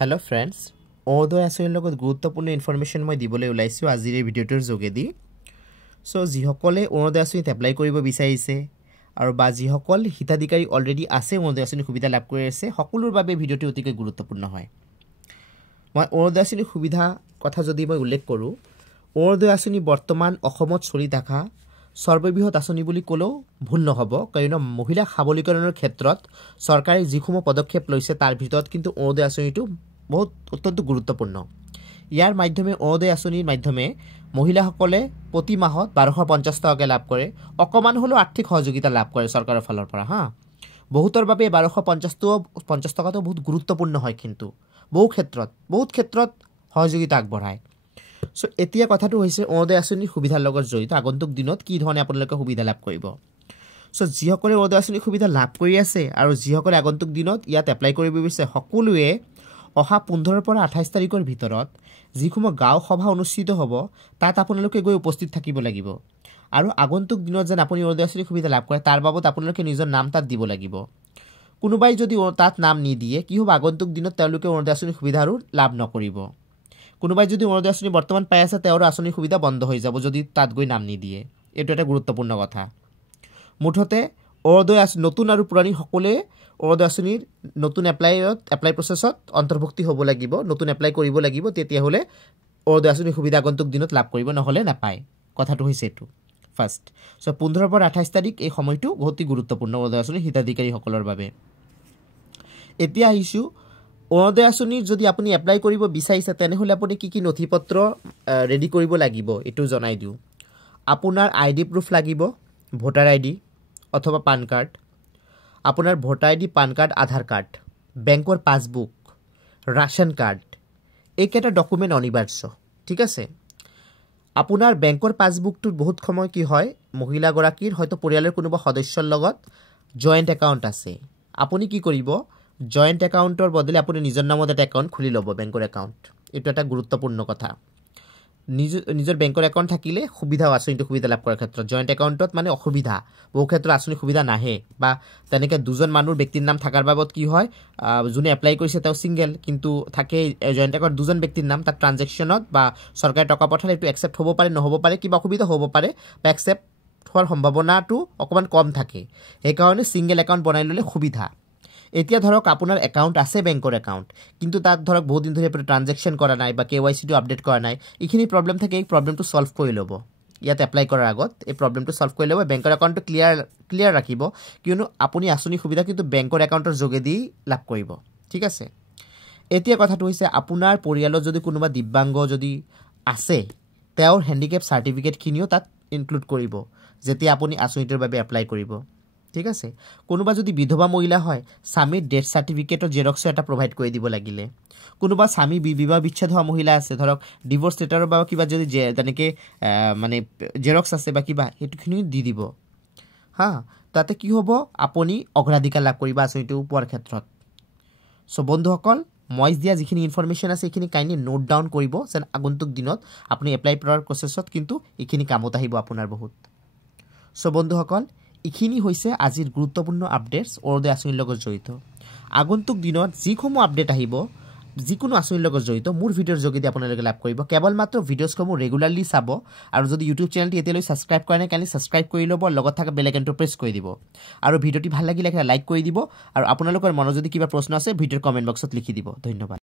Hello friends, Orunodoi আঁচনিৰ লগত গুৰুত্বপূৰ্ণ ইনফৰমেশ্যন মই দিবলৈ ওলাইছোঁ আজিৰ এই ভিডিঅ'টোৰ যোগেদি। সো যিসকলে অৰুণোদয় আঁচনিত এপ্লাই কৰিব বিচাৰিছে আৰু বা যিসকল হিতাধিকাৰী অলৰেডি আছে অৰুণোদয় আঁচনিৰ সুবিধা লাভ কৰি আছে সকলোৰ বাবে ভিডিঅ'টো অতিকৈ গুৰুত্বপূৰ্ণ হয়। মই অৰুণোদয় আঁচনিৰ সুবিধা কথা যদি মই উল্লেখ কৰোঁ, অৰুণোদয় আঁচনি বৰ্তমান অসমত চলি থকা সৰ্ববৃহৎ আঁচনি বুলি ক'লেও ভুল নহ'ব, কাৰণ মহিলা সবলীকৰণৰ ক্ষেত্ৰত চৰকাৰে যিসমূহ পদক্ষেপ লৈছে তাৰ ভিতৰত কিন্তু অৰুণোদয় আঁচনিটো বহুত অত্যন্ত গুৰুত্বপূৰ্ণ। ইয়াৰ মাধ্যমে অৰুণোদয় আঁচনিৰ মাধ্যমে মহিলাসকলে প্ৰতি মাহত 1250 টকাকৈ লাভ কৰে, অকমান হ'লেও আৰ্থিক সহযোগিতা লাভ কৰে চৰকাৰৰ ফালৰ পৰা। বহুতৰ বাবে 1250 টকাটো বহুত গুৰুত্বপূৰ্ণ হয়, কিন্তু বহুত ক্ষেত্ৰত সহযোগিতা আগবঢ়ায়। সো এতিয়া কথাটো হৈছে অৰুণোদয় আঁচনিৰ সুবিধাৰ লগত জড়িত আগন্তুক দিনত কি ধৰণে আপোনালোকে সুবিধা লাভ কৰিব। সো যিসকলে অৰুণোদয় আঁচনিৰ সুবিধা লাভ কৰি আছে আৰু যিসকলে আগন্তুক দিনত ইয়াত এপ্লাই কৰিব বিচাৰে সকলোৱে অহা 15 পৰা 28 তাৰিখৰ ভিতৰত যিসমূহ গাঁও সভা অনুষ্ঠিত হ'ব তাত আপোনালোকে গৈ উপস্থিত থাকিব লাগিব আৰু আগন্তুক দিনত যেন আপুনি অৰুণোদয় আঁচনিৰ সুবিধা লাভ কৰে তাৰ বাবদ আপোনালোকে নিজৰ নাম তাত দিব লাগিব। কোনোবাই যদি তাত নাম নিদিয়ে কি হ'ব, আগন্তুক দিনত তেওঁলোকে অৰুণোদয় আঁচনিৰ সুবিধা আৰু লাভ নকৰিব। কোনোবাই যদি অৰুণোদয় আঁচনি বৰ্তমান পাই আছে তেওঁৰ আঁচনিৰ সুবিধা বন্ধ হৈ যাব যদি তাত গৈ নাম নিদিয়ে। এইটো এটা গুৰুত্বপূৰ্ণ কথা। মুঠতে অৰুণোদয় আঁচনি নতুন আৰু পুৰণি সকলোৱে অৰুণোদয় আঁচনিৰ নতুন এপ্লাই প্ৰচেছত অন্তৰ্ভুক্তি হ'ব লাগিব, নতুন এপ্লাই কৰিব লাগিব, তেতিয়াহ'লে অৰুণোদয় আঁচনিৰ সুবিধা আগন্তুক দিনত লাভ কৰিব, নহ'লে নাপায়। কথাটো হৈছে এইটো ফাৰ্ষ্ট। সো 15 পৰা 28 তাৰিখ এই সময়টো অতি গুৰুত্বপূৰ্ণ অৰুণোদয় আঁচনিৰ হিতাধিকাৰীসকলৰ বাবে। এতিয়া আহিছোঁ অৰুণোদয় আঁচনিৰ যদি আপুনি এপ্লাই কৰিব বিচাৰিছে তেনেহ'লে আপুনি কি নথিপত্ৰ ৰেডি কৰিব লাগিব এইটো জনাই দিওঁ। আপোনাৰ ID প্ৰুফ লাগিব, ভোটাৰ ID অথবা পান কাৰ্ড, আপোনাৰ ভোটাৰ ID, পান কাৰ্ড, আধাৰ কাৰ্ড, বেংকৰ পাছবুক, ৰাচন কাৰ্ড, এইকেইটা ডকুমেণ্ট অনিবাৰ্য। ঠিক আছে। আপোনাৰ বেংকৰ পাছবুকটোত বহুত সময় কি হয়, মহিলাগৰাকীৰ হয়তো পৰিয়ালৰ কোনোবা সদস্যৰ লগত জইণ্ট একাউণ্ট আছে। আপুনি কি কৰিব, জইণ্ট একাউণ্টৰ বদলে আপুনি নিজৰ নামত এটা একাউণ্ট খুলি ল'ব, বেংকৰ একাউণ্ট। এইটো এটা গুৰুত্বপূৰ্ণ কথা। নিজৰ বেংকৰ একাউণ্ট থাকিলে সুবিধা আঁচনিটো সুবিধা লাভ কৰাৰ ক্ষেত্ৰত। জইণ্ট একাউণ্টত মানে অসুবিধা, বহু ক্ষেত্ৰত আঁচনিৰ সুবিধা নাহে বা তেনেকৈ দুজন মানুহৰ ব্যক্তিৰ নাম থকাৰ বাবদ কি হয়, যোনে এপ্লাই কৰিছে তেওঁ ছিংগেল কিন্তু থাকে জইণ্ট একাউণ্ট দুজন ব্যক্তিৰ নাম, তাত ট্ৰানজেকশ্যনত বা চৰকাৰে টকা পঠালে এইটো একচেপ্ট হ'ব পাৰে, নহ'ব পাৰে, কিবা অসুবিধা হ'ব পাৰে বা একচেপ্ট হোৱাৰ সম্ভাৱনাটো অকণমান কম থাকে। সেইকাৰণে ছিংগেল একাউণ্ট বনাই ল'লে সুবিধা। এতিয়া ধৰক আপোনাৰ একাউণ্ট আছে বেংকৰ একাউণ্ট, কিন্তু তাত ধৰক বহুত দিন ধৰি আপুনি ট্ৰানজেকশ্যন কৰা নাই বা KYC-টো আপডেট কৰা নাই, এইখিনি প্ৰব্লেম থাকে। এই প্ৰব্লেমটো ছল্ভ কৰি ল'ব ইয়াত এপ্লাই কৰাৰ আগত, এই প্ৰব্লেমটো ছল্ভ কৰি ল'ব। বেংকৰ একাউণ্টটো ক্লিয়াৰ ৰাখিব, কিয়নো আপুনি আঁচনিৰ সুবিধা কিন্তু বেংকৰ একাউণ্টৰ যোগেদি লাভ কৰিব। ঠিক আছে। এতিয়া কথাটো হৈছে আপোনাৰ পৰিয়ালত যদি কোনোবা দিব্যাংগ যদি আছে তেওঁৰ হেণ্ডিকেপ চাৰ্টিফিকেটখিনিও তাত ইনক্লুড কৰিব যেতিয়া আপুনি আঁচনিটোৰ বাবে এপ্লাই কৰিব। ঠিক আছে। কোনোবা যদি বিধৱা মহিলা হয় স্বামীৰ ডেথ চাৰ্টিফিকেটৰ জেৰক্সো এটা প্ৰভাইড কৰি দিব লাগিলে। কোনোবা স্বামী বিবাহ বিচ্ছেদ হোৱা মহিলা আছে, ধৰক ডিভোৰ্চ লেটাৰৰ বা কিবা যদি তেনেকৈ মানে জেৰক্স আছে বা কিবা, সেইটোখিনি দি দিব। তাতে কি হ'ব, আপুনি অগ্ৰাধিকাৰ লাভ কৰিব আঁচনিটো পোৱাৰ ক্ষেত্ৰত। চ' বন্ধুসকল, মই দিয়া যিখিনি ইনফৰমেশ্যন আছে এইখিনি কাইণ্ডলি নোট ডাউন কৰিব, যেন আগন্তুক দিনত আপুনি এপ্লাই কৰাৰ প্ৰচেছত কিন্তু এইখিনি কামত আহিব আপোনাৰ বহুত। চ' বন্ধুসকল, এইখিনি হৈছে আজিৰ গুৰুত্বপূৰ্ণ আপডেটছ অৰুণোদয় আঁচনিৰ লগত জড়িত। আগন্তুক দিনত যিসমূহ আপডেট আহিব যিকোনো আঁচনিৰ লগত জড়িত মোৰ ভিডিঅ'ৰ যোগেদি আপোনালোকে লাভ কৰিব। কেৱল মাত্ৰ ভিডিঅ'সমূহ ৰেগুলাৰলি চাব আৰু যদি ইউটিউব চেনেলটি এতিয়ালৈ ছাবস্ক্ৰাইব কৰা নাই কাইণ্ডলি ছাবস্ক্ৰাইব কৰি ল'ব, লগত থকা বেল আইকনটো প্ৰেছ কৰি দিব আৰু ভিডিঅ'টি ভাল লাগিলে লাইক কৰি দিব আৰু আপোনালোকৰ মনত যদি কিবা প্ৰশ্ন আছে ভিডিঅ'ৰ কমেণ্ট বক্সত লিখি দিব। ধন্যবাদ।